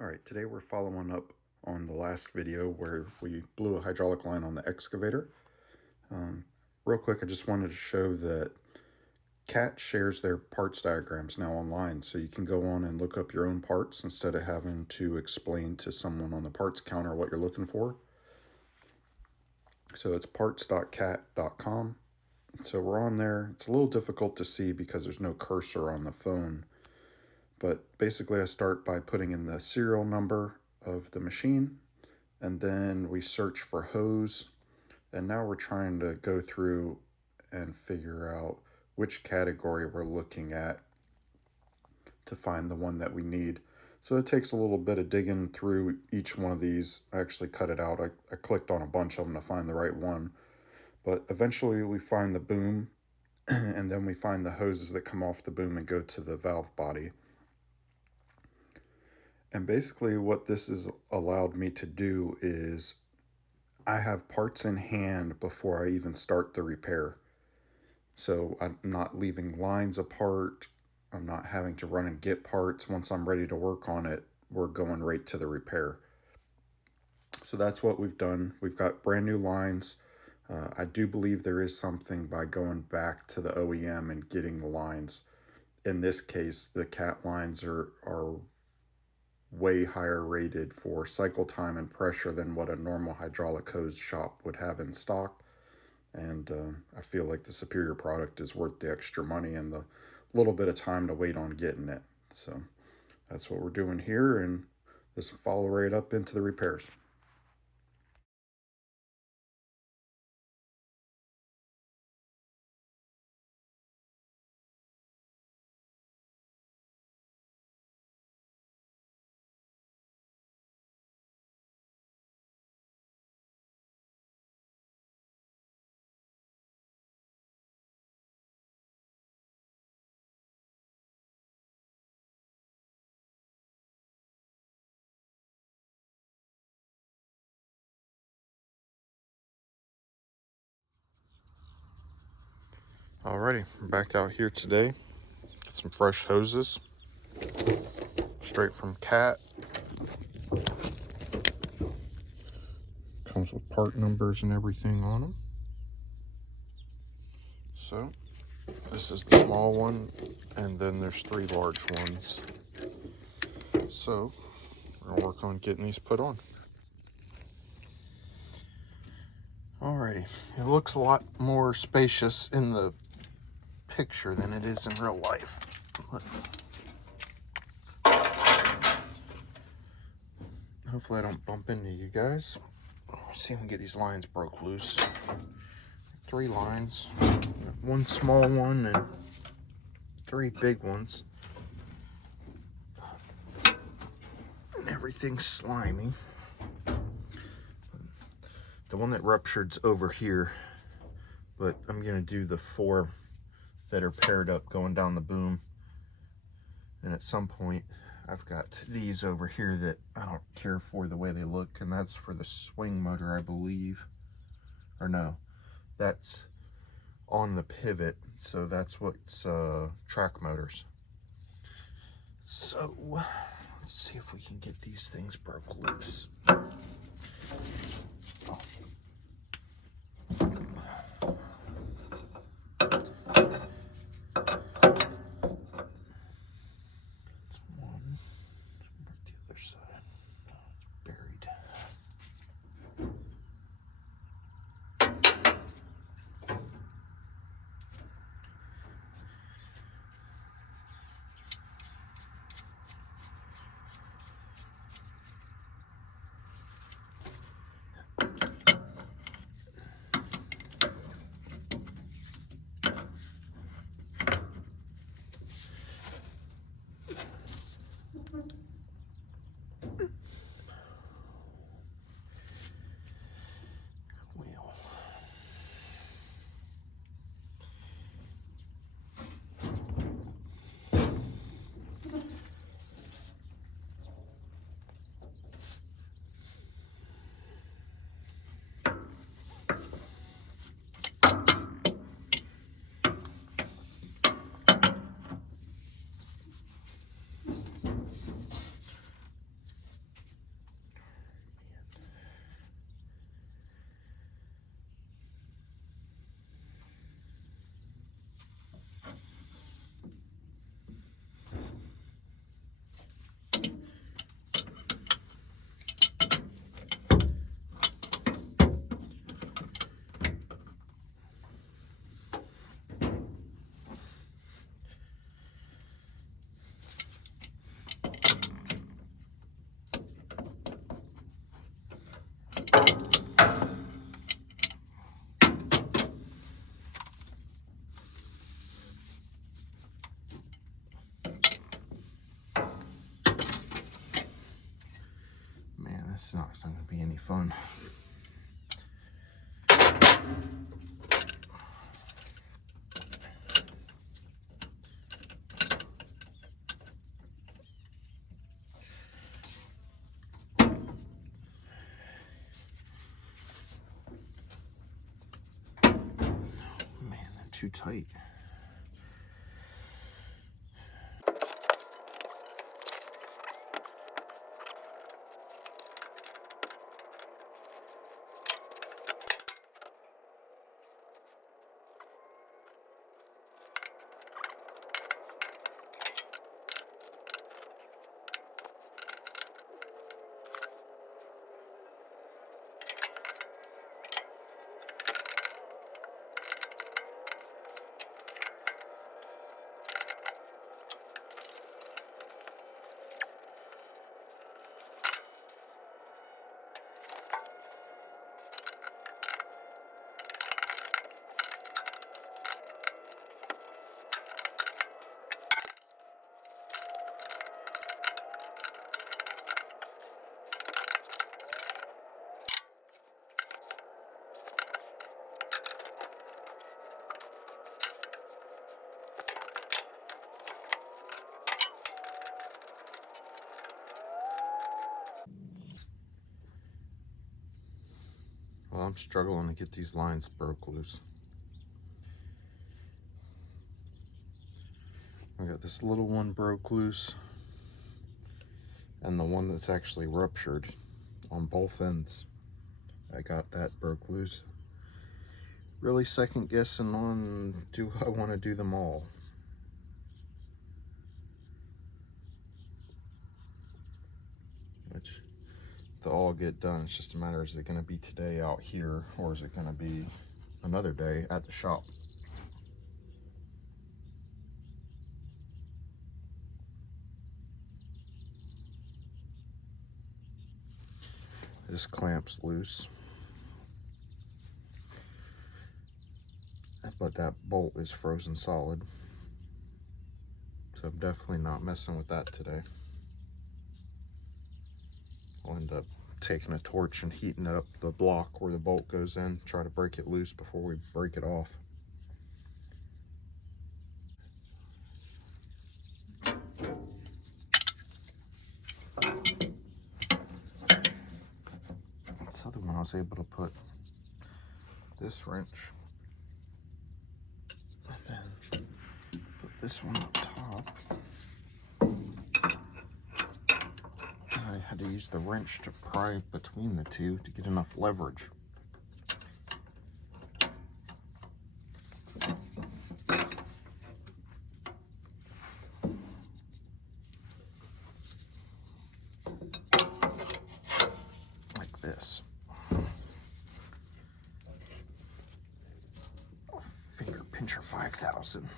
Alright, today we're following up on the last video where we blew a hydraulic line on the excavator. Real quick, I just wanted to show that CAT shares their parts diagrams now online, so you can go on and look up your own parts instead of having to explain to someone on the parts counter what you're looking for. So it's parts.cat.com. So we're on there. It's a little difficult to see because there's no cursor on the phone. But basically I start by putting in the serial number of the machine, and then we search for hose, and now we're trying to go through and figure out which category we're looking at to find the one that we need. So it takes a little bit of digging through each one of these. I actually cut it out. I clicked on a bunch of them to find the right one, but eventually we find the boom and then we find the hoses that come off the boom and go to the valve body. And basically what this has allowed me to do is I have parts in hand before I even start the repair. So I'm not leaving lines apart. I'm not having to run and get parts. Once I'm ready to work on it, we're going right to the repair. So that's what we've done. We've got brand new lines. I do believe there is something by going back to the OEM and getting the lines. In this case, the CAT lines are way higher rated for cycle time and pressure than what a normal hydraulic hose shop would have in stock. And I feel like the superior product is worth the extra money and the little bit of time to wait on getting it. So that's what we're doing here, and just follow right up into the repairs. Alrighty, I'm back out here today. Get some fresh hoses, straight from CAT. Comes with part numbers and everything on them. So this is the small one, and then there's 3 large ones. So we're gonna work on getting these put on. Alrighty, it looks a lot more spacious in the picture than it is in real life. But hopefully I don't bump into you guys. Let's see if we can get these lines broke loose. 3 lines, 1 small one and 3 big ones. And everything's slimy. The one that ruptured's over here, but I'm gonna do the 4 that are paired up going down the boom. And at some point, I've got these over here that I don't care for the way they look, and that's for the swing motor, I believe. Or no, that's on the pivot, so that's what's track motors. So let's see if we can get these things broke loose. It's not going to be any fun. Man, they're too tight. Well, I'm struggling to get these lines broke loose. I got this little one broke loose, and the one that's actually ruptured on both ends. I got that broke loose. Really second guessing on, do I want to do them all? Which, they'll all get done. It's just a matter, is it going to be today out here, or is it going to be another day at the shop? This clamp's loose, but that bolt is frozen solid. So I'm definitely not messing with that today. I'll end up taking a torch and heating up the block where the bolt goes in, try to break it loose before we break it off. This other one I was able to put this wrench and then put this one up top. And I had to use the wrench to pry between the two to get enough leverage. Like this. Finger pincher 5000.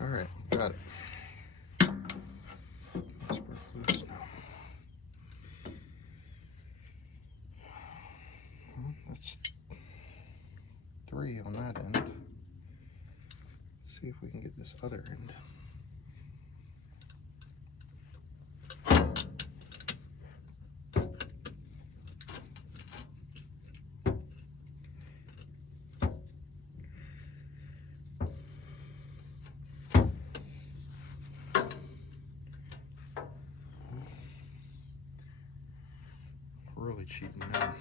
All right, got it. Let's break loose now. Well, that's 3 on that end. Let's see if we can get this other end. really cheating now.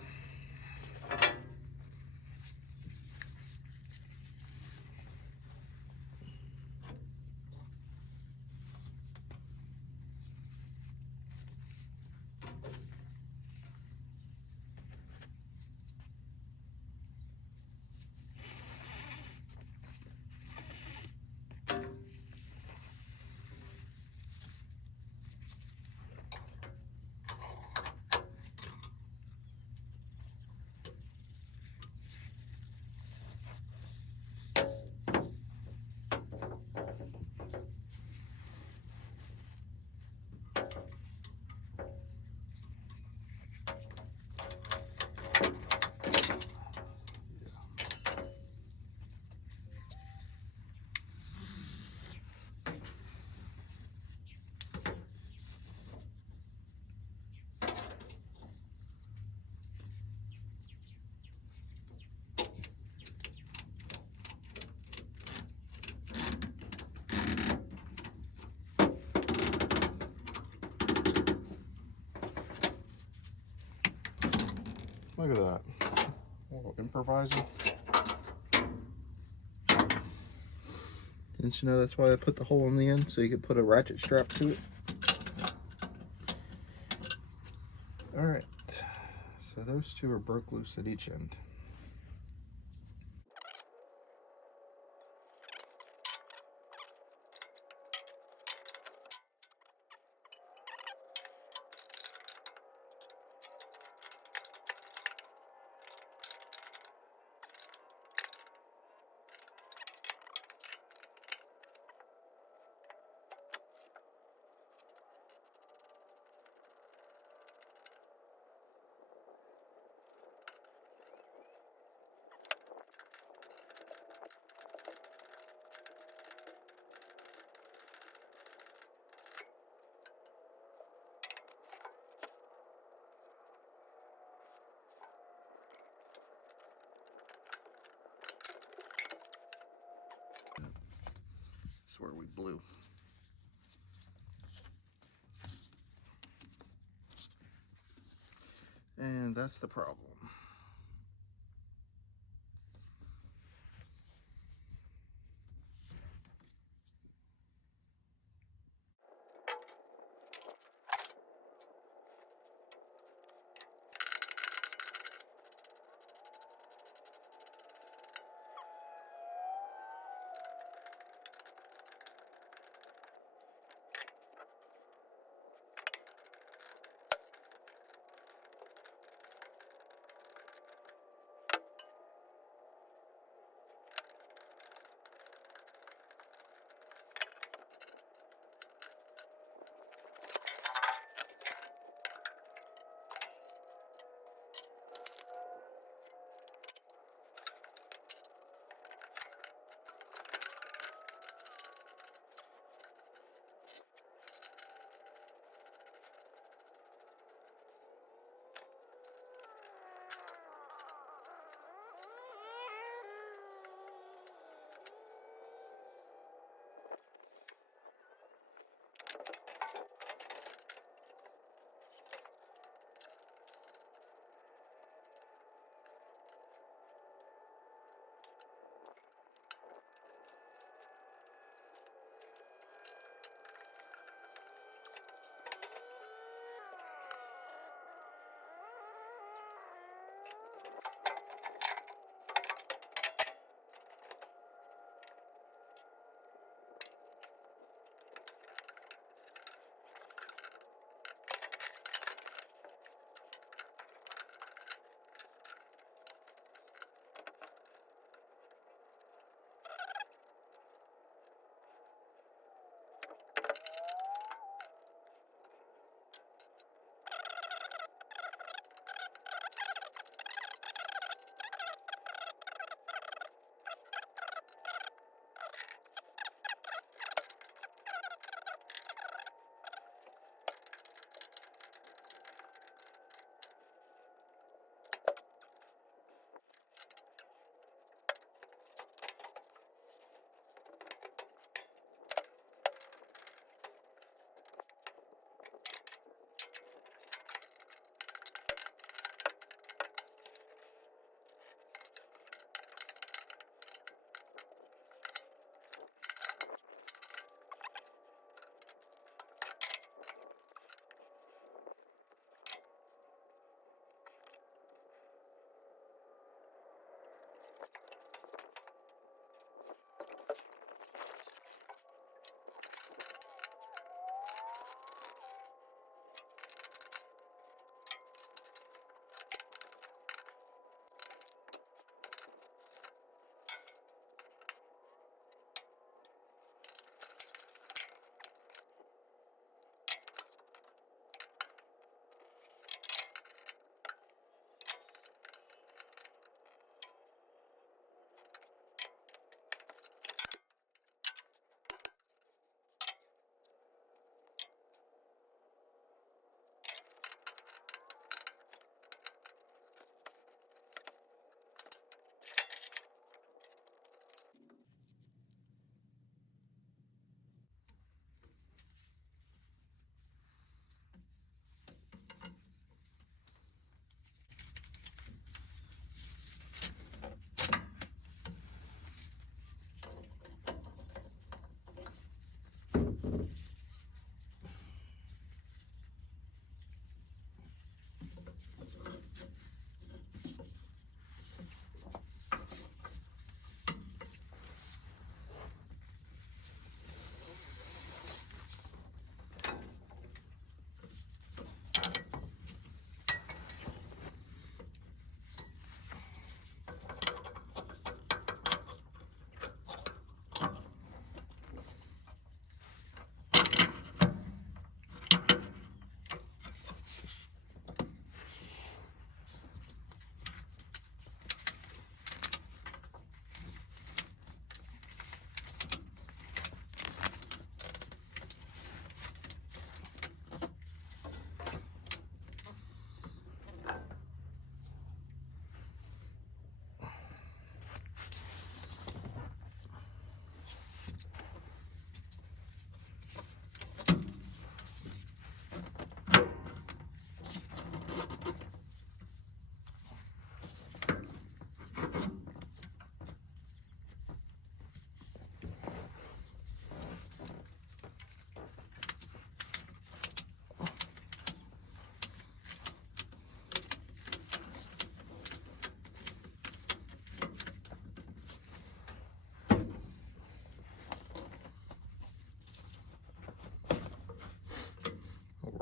Look at that. A little improvising. Didn't you know that's why they put the hole in the end, so you could put a ratchet strap to it? Alright, so those two are broke loose at each end. That's where we blew. And that's the problem.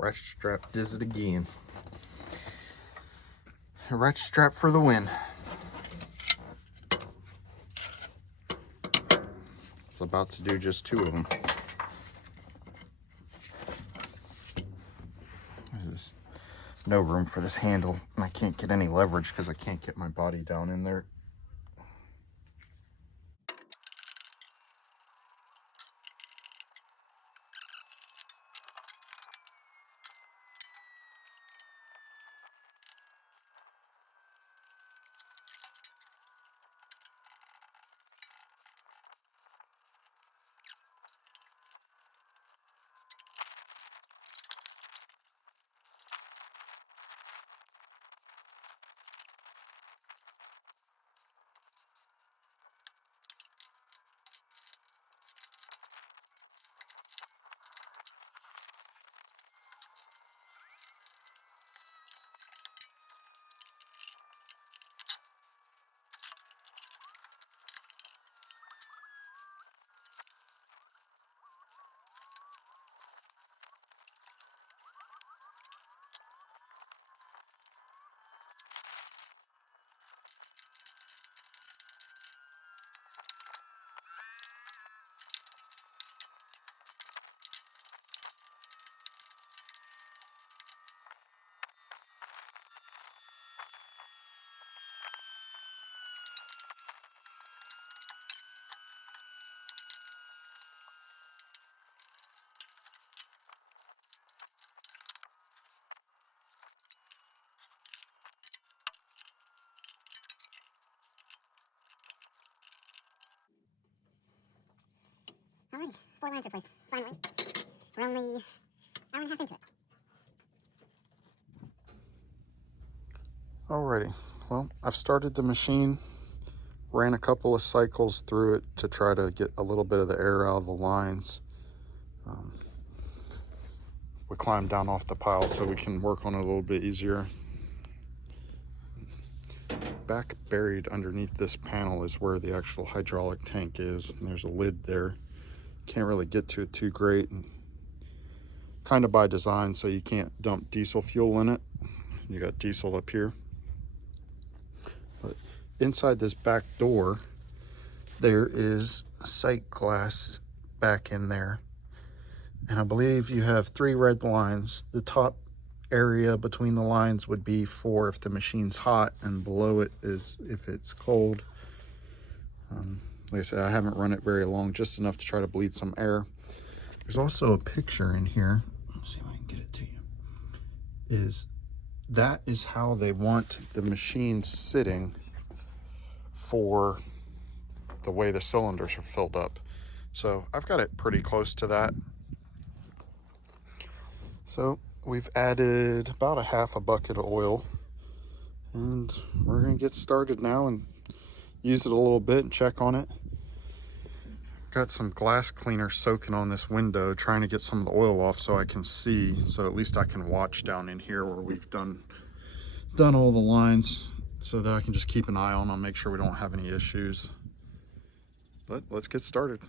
Ratchet strap does it again. A ratchet strap for the win. It's about to do just 2 of them. There's no room for this handle, and I can't get any leverage because I can't get my body down in there. Alrighty, 4 lines replaced. Finally. We're only an hour and a half into it. Alrighty, well, I've started the machine, ran a couple of cycles through it to try to get a little bit of the air out of the lines. We climbed down off the pile so we can work on it a little bit easier. Back buried underneath this panel is where the actual hydraulic tank is, and there's a lid there. Can't really get to it too great, and kind of by design, so you can't dump diesel fuel in it. You got diesel up here. But inside this back door, there is sight glass back in there. And I believe you have 3 red lines. The top area between the lines would be for if the machine's hot, and below it is if it's cold. Like I said, I haven't run it very long, just enough to try to bleed some air. There's also a picture in here. Let's see if I can get it to you. That is how they want the machine sitting for the way the cylinders are filled up. So I've got it pretty close to that. So we've added about a half a bucket of oil, and we're gonna get started now and use it a little bit and check on it. Got some glass cleaner soaking on this window, trying to get some of the oil off so I can see, so at least I can watch down in here where we've done all the lines, so that I can just keep an eye on them, make sure we don't have any issues. But let's get started.